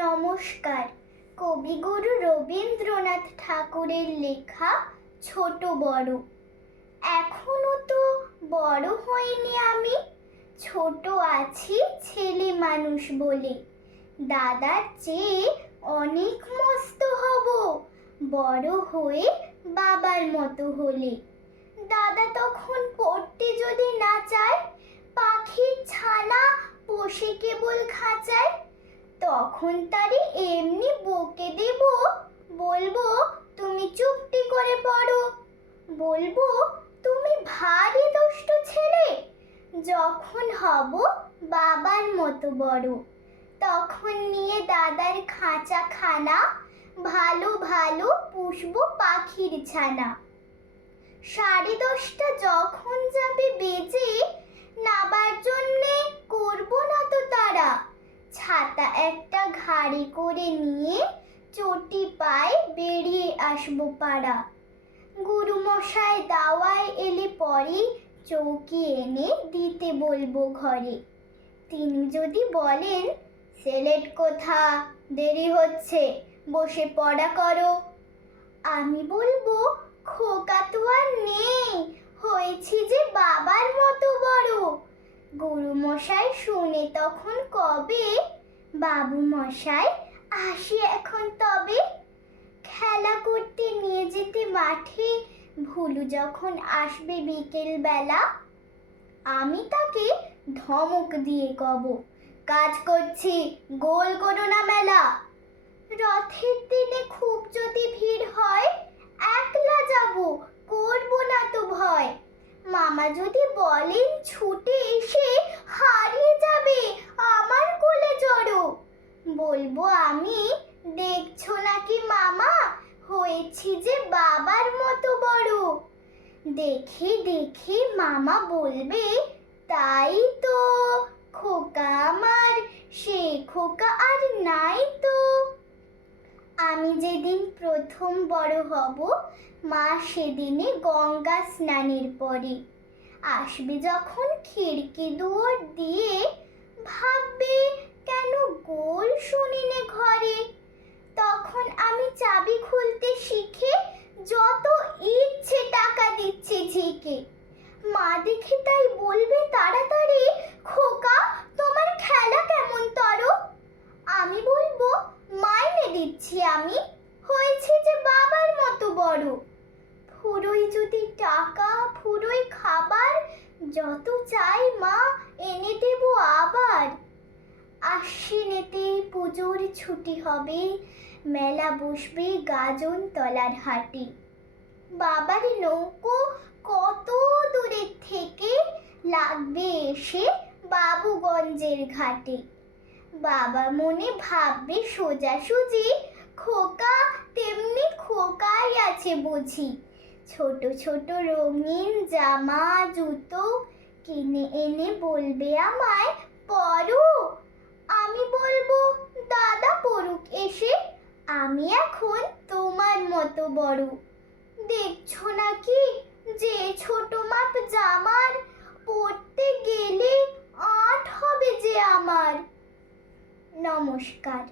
নমস্কার। কবিগুরু রবীন্দ্রনাথ ঠাকুরের লেখা ছোট বড়। এখনো তো বড় হইনি আমি, ছোট আছি ছেলে মানুষ বলে। দাদার চেয়ে অনেক মস্ত হব বড় হয়ে বাবার মতো হলে। দাদা তখন পড়তে যদি না চায়, পাখির ছানা পোষে কেবল খাঁচায়, তখন তারে এমনি বকে দেব, বলবো তুমি চুপটি করে পড়ো। বলবো তুমি ভারী দুষ্ট ছেলে। যখন হব বাবার মতো বড়, তখন নিয়ে দাদার খাঁচা খানা ভালো ভালো পুষবো পাখির ছানা। 10:30 যখন যাবে বেজে, নাবার জন্যে করবো না তো তারা। ছাতা একটা ঘাড়ে করে নিয়ে চটি পায়ে বেরিয়ে আসবো পাড়া। গুরুমশাই দাওয়ায় এলে পরে চৌকি এনে দিতে বলবো ঘরে। তিনি যদি বলেন, সেলেট কোথা, দেরি হচ্ছে, বসে পড়া করো, আমি বলবো খোকা তো আর নেই, হয়েছি যে বাবার মতো বড়। গুরুমশাই শুনে তখন কবে, বাবু মশাই আসি এখন তবে। খেলা করতে নিয়ে যেতে মাঠে ভুলু যখন আসবে বিকেল বেলা, আমি তাকে ধমক দিয়ে কব, কাজ করছি, গোল করো না মেলা। রথের দিনে খুব যদি ভিড় হয়, একলা যাব, করবো না তো ভয়। মামা যদি বলেন ছুটে এসে হারিয়ে যাবে, আমার কোলে চড়ো, বলবো আমি, দেখছো নাকি মামা, হয়েছি যে বাবার মতো বড়। দেখে দেখে মামা বলবে, তাই তো, খোকা আমার সে খোকা আর নাই তো। আমি যেদিন প্রথম বড় হব, মা সেদিনে গঙ্গা স্নানের পরে আসবে যখন খিড়কি দুয়ার দিয়ে, ভাববে কেন গোল শুনিনে ঘরে। তখন আমি চাবি খুলতে শিখে যত ইচ্ছে টাকা দিচ্ছি ঝিকে। মা দেখে তাই বলবে তাড়াতাড়ি, খোকা তোমার খেলা কেমন তরো। আমি বলবো, মাইনে দিচ্ছি আমি, হয়েছে যে বাবার মতো বড়। ফুরোই যদি টাকা, ফুরোই খাবার, যত চাই মা এনে দেব আবার। আশ্বিনেতে পুজোর ছুটি হবে, মেলা বসবে গাজন তলার হাটে। বাবার নৌকো কত দূরের থেকে লাগবে এসে বাবুগঞ্জের ঘাটে। বাবা মনে ভাববে সোজাসুজি, খোকা তেমনি খোকাই আছে বুঝি। ছোট ছোট রঙিন জামা জুতো কিনে এনে বলবে আমায়, পরো। আমি বলবো, দাদা পড়ুক এসে, আমি এখন তোমার মতো বড়। দেখছো নাকি যে ছোট মাপ জামার, পড়তে গেলে আট হবে যে আমার। নমস্কার।